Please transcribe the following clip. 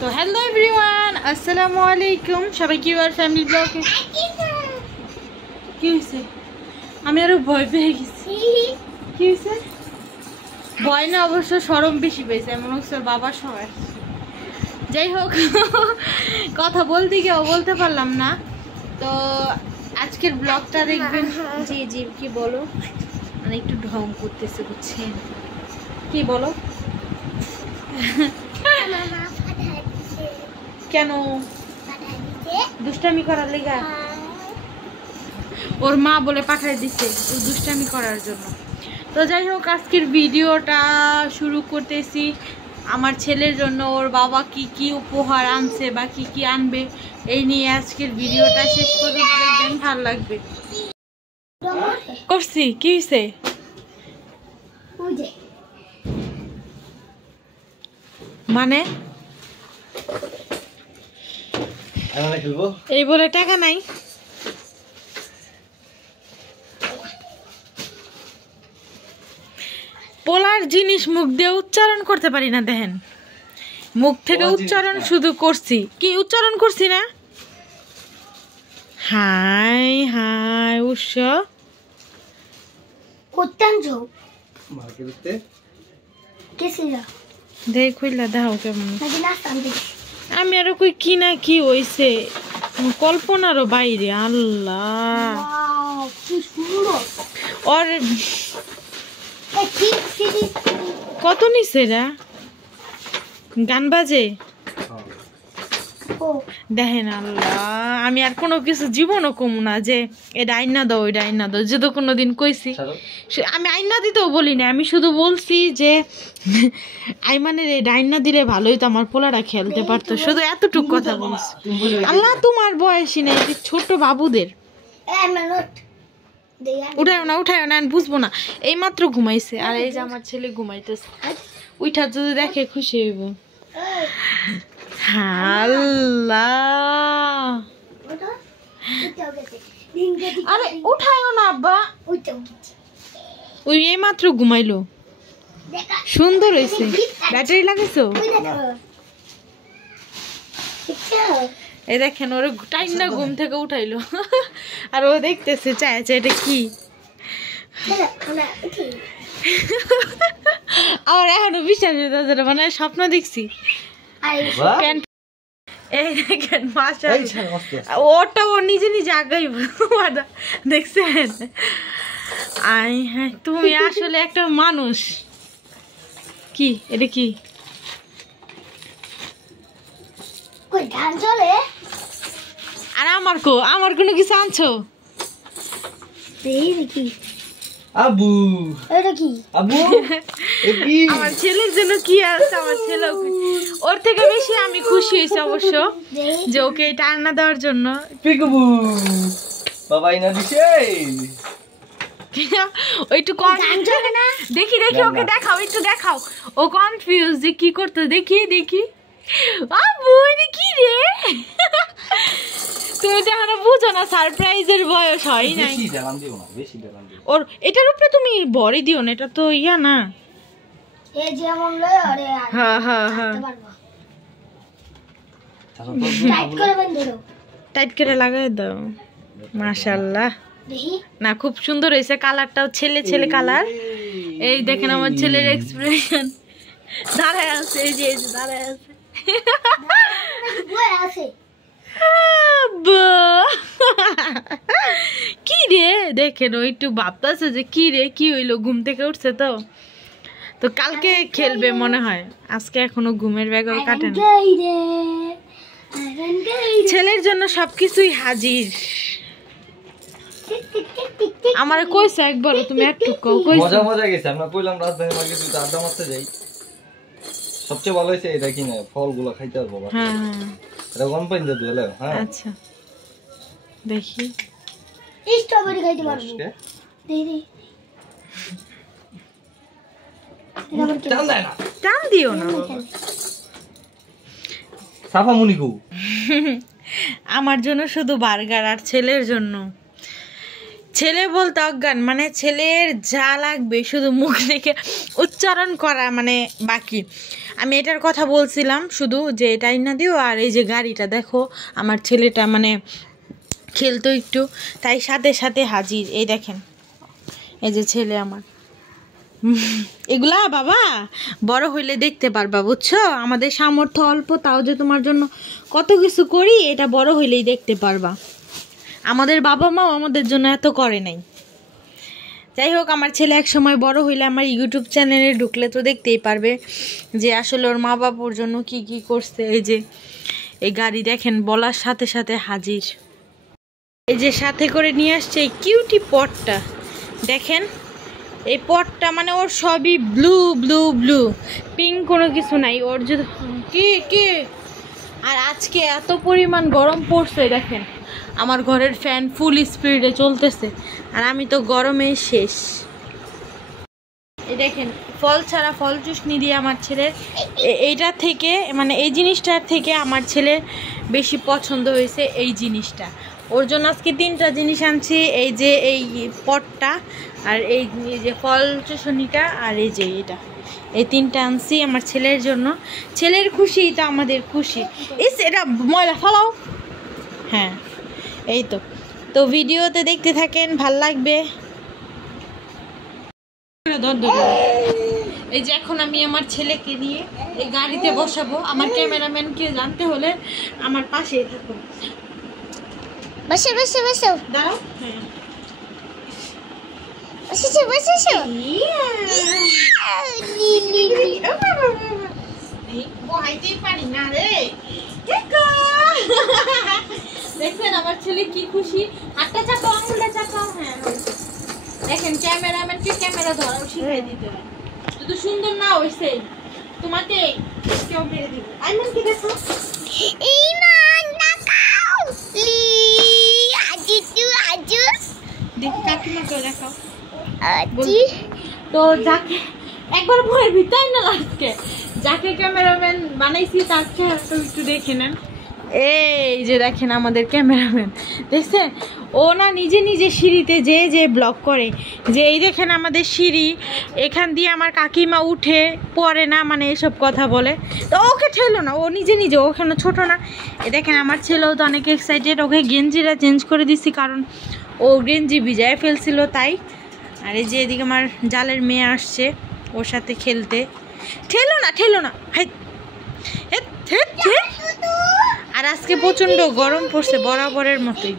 তো hello everyone, আসসালামু আলাইকুম। সবাই কি আর ফ্যামিলি ব্লগে কি হয়েছে? আমি আরো ভয় পেয়ে গেছি। কি হয়েছে? ভয় না, অবশ্য শরম বেশি পেয়েছে, এমন হচ্ছে বাবা সবাই। যাই হোক, কথা বলতে গিয়েও বলতে পারলাম না। তো আজকের ব্লগটা দেখবেন। জি জি, কি বলো? মানে একটু ঢং করতেছে, বুঝছেন? কি বলো? কেন দুষ্টামি করার লেগা? ওর মা বলে পাঠায় দিছে ও দুষ্টামি করার জন্য। তো যাই হোক, আজকের ভিডিওটা শুরু করতেছি আমার ছেলের জন্য। ওর বাবা কি কি উপহার আনছে বা কি কি আনবে এই নিয়ে আজকের ভিডিওটা শেষ পর্যন্ত দেখবেন, ভালো লাগবে। করছি কি হয়েছে? মানে এই বলে টাকা নাই? পোলার জিনিস মুখ দিয়ে উচ্চারণ করতে পারি না, দেখেন মুখ থেকে উচ্চারণ শুধু করছি। কি উচ্চারণ করছি না? হাই হাই উৎস দেখলা দাও কেমন। আমি আরো কই কি না কি হইছে, কল্পনারও বাইরে। আল্লাহ, ওর কত নিছে রা? গান বাজে দেখেন। আল্লাহ, আমি আর কোনো কিছু জীবনও কমু না যে এটা আইনা দাও ওইটা আইনা দাও, যদি কোনোদিন কইছি। আমি আইনা দিতেও বলি না, আমি শুধু বলছি যে আইমানের এটা আইনা দিলে ভালোই তো, আমার পোলারা খেলতে পারতো, শুধু এতটুক কথা বলছি। আল্লাহ, তোমার বয়সী নেই, ছোট বাবুদের উঠায় না উঠায় না, বুঝবো না। এই মাত্র ঘুমাইছে, আর এই যে আমার ছেলে ঘুমাইতেছে। উঠা যদি দেখে খুশি হইব। আল্লাহ, আরে উঠায়ও না আব্বা, ওই এই মাত্র ঘুমাইলো। সুন্দর হয়েছে। ব্যাটারি লাগাইছো? এই দেখেন, ওর টাইম না ঘুম থেকে উঠাইলো, আর ও দেখতেছে চায় এটা কি। আমার এখনো বিশ্বাস হইতেছে না, মানে স্বপ্ন দেখছি। এই দেখেন মাশাআল্লাহ, ওটা ও নিজে নিজে আগাই দেখছেন। আই হ্যাঁ, তুমি আসলে একটা মানুষ। কি এটা? কি আর আমার কোনো কিছু আনছো? আবু এটা কি? আবু আমার ছেলের জন্য কি আছে? আমার ছেলে ওর থেকে বেশি আমি খুশি হয়েছি অবশ্য যে ওকে এটা আনা দেওয়ার জন্য। পিকবু বাবা ইনা দিছে। ওইটু দেখি দেখি, ওকে দেখাও, একটু দেখাও। ও কনফিউজ যে কি করতে। দেখি দেখি। আবু এটা কি রে? তুমি তো এখনো বুঝো না, সারপ্রাইজের বয়স হয় নাই। ওর এটার উপরে তুমি বড়ি দিও না, এটা তো ইয়া না। হ্যাঁ হ্যাঁ হ্যাঁ, টাইট করে লাগাই দাও। মাশাআল্লাহ, না খুব সুন্দর হয়েছে। কালারটাও ছেলে ছেলে কালার। এই দেখেন আমার ছেলের এক্সপ্রেশন, দাঁড়ায় আছে, এই যে দাঁড়ায় আছে। কি রে দেখেন, ও একটু ভাবতেছে যে কি রে কি হইলো, ঘুম থেকে উঠছে তো। তো কালকে খেলবে মনে হয়, আজকে এখনো ঘুমের ব্যাগও কাটে না। ছেলের জন্য সবকিছুই হাজির। আমার কইছে একবার, তুমি একটু মজা মজা গেছে। আমরা কইলাম রাজধানী মার্কেটে তো আড্ডা মারতে যাই। সবচেয়ে ভালো হইছে এটা কি না, ফলগুলো খাইতে পারবো। হ্যাঁ হ্যাঁ, এটা কোন পাইন দে দিলে। হ্যাঁ আচ্ছা দেখি। এই স্ট্রবেরি খাইতে পারবো। দেখি টান দিও না সাফা মুনিকু। আমার জন্য শুধু বার্গার, আর ছেলের জন্য ছেলে বলতে অজ্ঞান, মানে ছেলের যা লাগবে শুধু মুখ দেখে উচ্চারণ করা মানে বাকি। আমি এটার কথা বলছিলাম শুধু যে এটাই না দিও, আর এই যে গাড়িটা দেখো আমার ছেলেটা মানে খেলতো একটু, তাই সাথে সাথে হাজির। এই দেখেন এই যে ছেলে আমার। এগুলা বাবা বড় হইলে দেখতে পারবা, বুঝছো? আমাদের সামর্থ্য অল্প, তাও যে তোমার জন্য কত কিছু করি, এটা বড় হইলেই দেখতে পারবা। আমাদের বাবা মাও আমাদের জন্য এত করে নাই। যাই হোক, আমার ছেলে এক সময় বড় হইলে আমার ইউটিউব চ্যানেলে ঢুকলে তো দেখতেই পারবে যে আসলে ওর মা বাবার জন্য কি কি করছে। এই যে এই গাড়ি দেখেন বলার সাথে সাথে হাজির। এই যে সাথে করে নিয়ে আসছে এই কিউটি পটটা দেখেন। এই পটটা মানে ওর সবই ব্লু ব্লু ব্লু, পিঙ্ক কোনো কিছু নাই ওর। যদি কি আর আজকে এত পরিমাণ গরম পড়ছে দেখেন, আমার ঘরের ফ্যান ফুল স্পিডে চলতেছে, আর আমি তো গরমে শেষ। এই দেখেন ফল ছাড়া ফল চুষনি দিয়ে আমার ছেলের এইটা থেকে মানে এই জিনিসটার থেকে আমার ছেলের বেশি পছন্দ হয়েছে এই জিনিসটা। ওর জন্য আজকে 3টা জিনিস আনছি, এই যে এই পটটা, আর এই যে ফল চুষনিটা, আর এই যে এটা, এই 3টা আনছি আমার ছেলের জন্য। ছেলের খুশি তো আমাদের খুশি। এটা ময়লা ফলাও। হ্যাঁ এই তো ভিডিওতে দেখতে থাকেন, ভাল লাগবে। এই যে এখন আমি আমার ছেলেকে নিয়ে এই গাড়িতে বসাবো। আমার ক্যামেরাম্যানকে জানতে হলে আমার পাশেই থাকুন। বসে বসে বসে দাঁড়াও। হ্যাঁ বসে বসে বহাইতেই পারি না রে। দেখছেন আমার ছেলে কি খুশি। হাতটা চাপাও, আঙুলটা চাপাও। হ্যাঁ দেখেন ক্যামেরাম্যানকে ক্যামেরা ধরাও শিখাই দিতে হয়। যদি সুন্দর না হইছে তোমাকে কেউ মেরে দিবে। আইমান কি দেখো, ইমান দেখাও লি আজি দেখি কাকিমাকেও দেখাও। আজি তো যাকে একবার ভয়ের ভিতরে না আজকে যাকে ক্যামেরাম্যান বানাইছি তার চেহারাটা একটু দেখে নেন। এই যে দেখেন আমাদের ক্যামেরাম্যান, দেখছেন ও না নিজে নিজে সিঁড়িতে যে ব্লগ করে। যে এই দেখেন আমাদের সিঁড়ি, এখান দিয়ে আমার কাকিমা উঠে পড়ে না, মানে এসব কথা বলে। তো ওকে ঠেলো না, ও নিজে নিজে, ওখানে ছোট না। এ দেখেন আমার ছেলেও তো অনেক এক্সাইটেড। ওকে গেঞ্জিটা চেঞ্জ করে দিছি কারণ ও গেঞ্জি ভিজায় ফেলছিল তাই। আর এই যে এদিকে আমার জালের মেয়ে আসছে ওর সাথে খেলতে। ঠেলো না হাই। আর আজকে প্রচন্ড গরম পড়ছে বরাবরের মতোই।